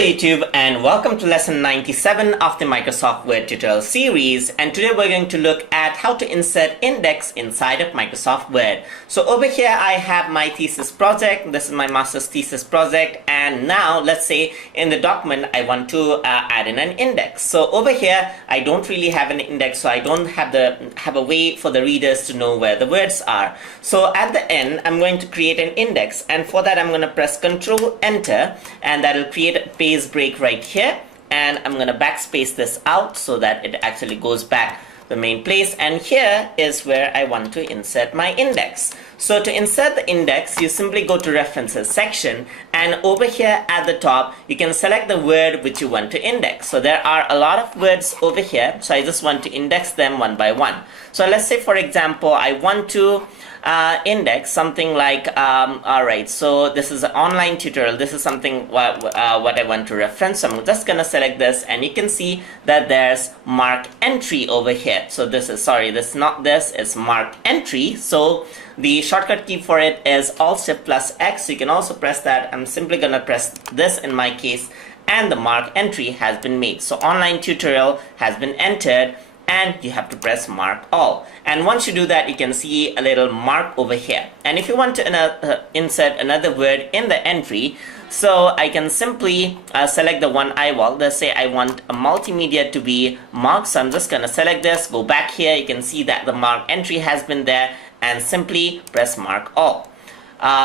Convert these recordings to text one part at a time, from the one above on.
YouTube and welcome to lesson 97 of the Microsoft Word tutorial series, and today we're going to look at how to insert index inside of Microsoft Word. So over here I have my thesis project. This is my master's thesis project, and now let's say in the document I want to add in an index. So over here I don't really have an index, so I don't have a way for the readers to know where the words are. So at the end I'm going to create an index, and for that I'm going to press Ctrl Enter, and that will create a space break right here, and I'm going to backspace this out so that it actually goes back the main place, and here is where I want to insert my index. So to insert the index, you simply go to References section, and over here at the top you can select the word which you want to index. So there are a lot of words over here, so I just want to index them one by one. So let's say for example I want to index something like alright, so this is an online tutorial. This is something what I want to reference. So I'm just gonna select this, and you can see that there's mark entry over here. So this is it's mark entry. So the shortcut key for it is Alt+X. You can also press that. I'm simply gonna press this in my case, and the mark entry has been made. So online tutorial has been entered, and you have to press mark all. And once you do that, you can see a little mark over here. And if you want to insert another word in the entry, so I can simply select the one I want. Let's say I want a multimedia to be marked, so I'm just gonna select this, go back here. You can see that the mark entry has been there, and simply press mark all.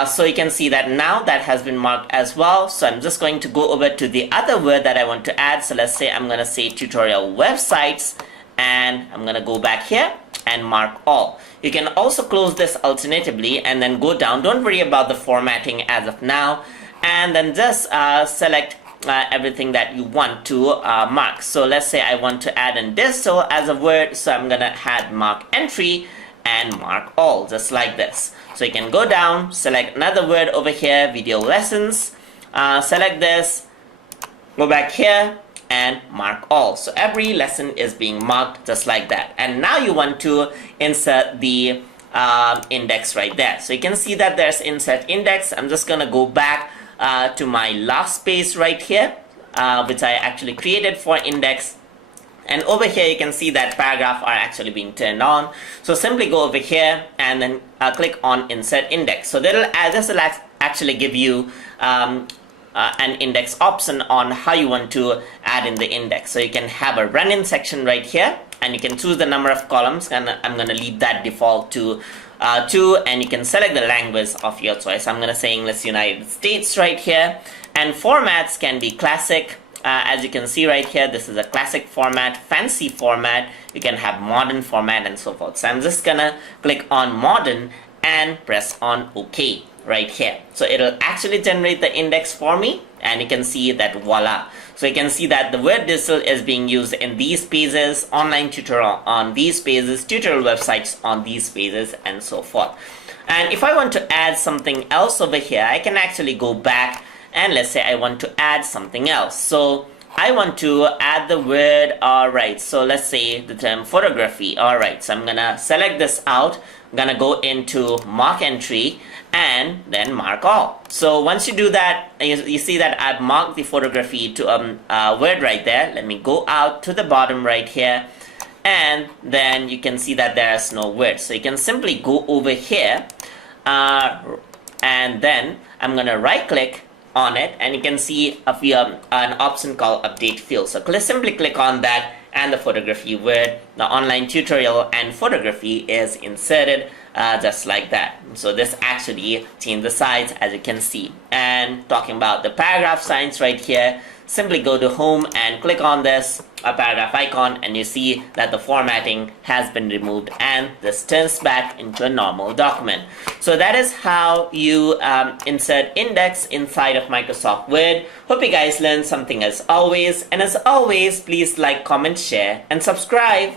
So you can see that now that has been marked as well. So I'm just going to go over to the other word that I want to add. So let's say I'm gonna say tutorial websites, and I'm gonna go back here and mark all. You can also close this alternatively and then go down. Don't worry about the formatting as of now, and then just select everything that you want to mark. So let's say I want to add in digital as a word, so I'm gonna add mark entry and mark all, just like this. So you can go down, select another word over here, video lessons, select this, go back here and mark all. So every lesson is being marked just like that. And now you want to insert the index right there. So you can see that there's insert index. I'm just gonna go back to my last space right here, which I actually created for index. And over here you can see that paragraph are actually being turned on. So simply go over here and then click on insert index. So this will actually give you an index option on how you want to add in the index. So you can have a run-in section right here, and you can choose the number of columns, and I'm going to leave that default to 2, and you can select the language of your choice. I'm going to say English United States right here, and formats can be classic. As you can see right here, this is a classic format, fancy format. You can have modern format and so forth. So I'm just gonna click on modern and press on OK right here. So it'll actually generate the index for me, and you can see that voila. So you can see that the word digital is being used in these pages, online tutorial on these pages, tutorial websites on these pages, and so forth. And if I want to add something else over here, I can actually go back, and let's say I want to add something else. So I want to add the word, alright, so let's say the term photography. Alright, so I'm gonna select this out. I'm gonna go into mark entry and then mark all. So once you do that, you see that I've marked the photography to a word right there. Let me go out to the bottom right here, and then you can see that there's no word. So you can simply go over here, and then I'm gonna right click on it, and you can see an option called update field. So simply click on that, and the photography word, the online tutorial and photography is inserted just like that. So this actually changed the size, as you can see. And talking about the paragraph signs right here, simply go to home and click on this paragraph icon, and you see that the formatting has been removed, and this turns back into a normal document. So that is how you insert index inside of Microsoft Word. Hope you guys learned something as always, and as always, please like, comment, share, and subscribe.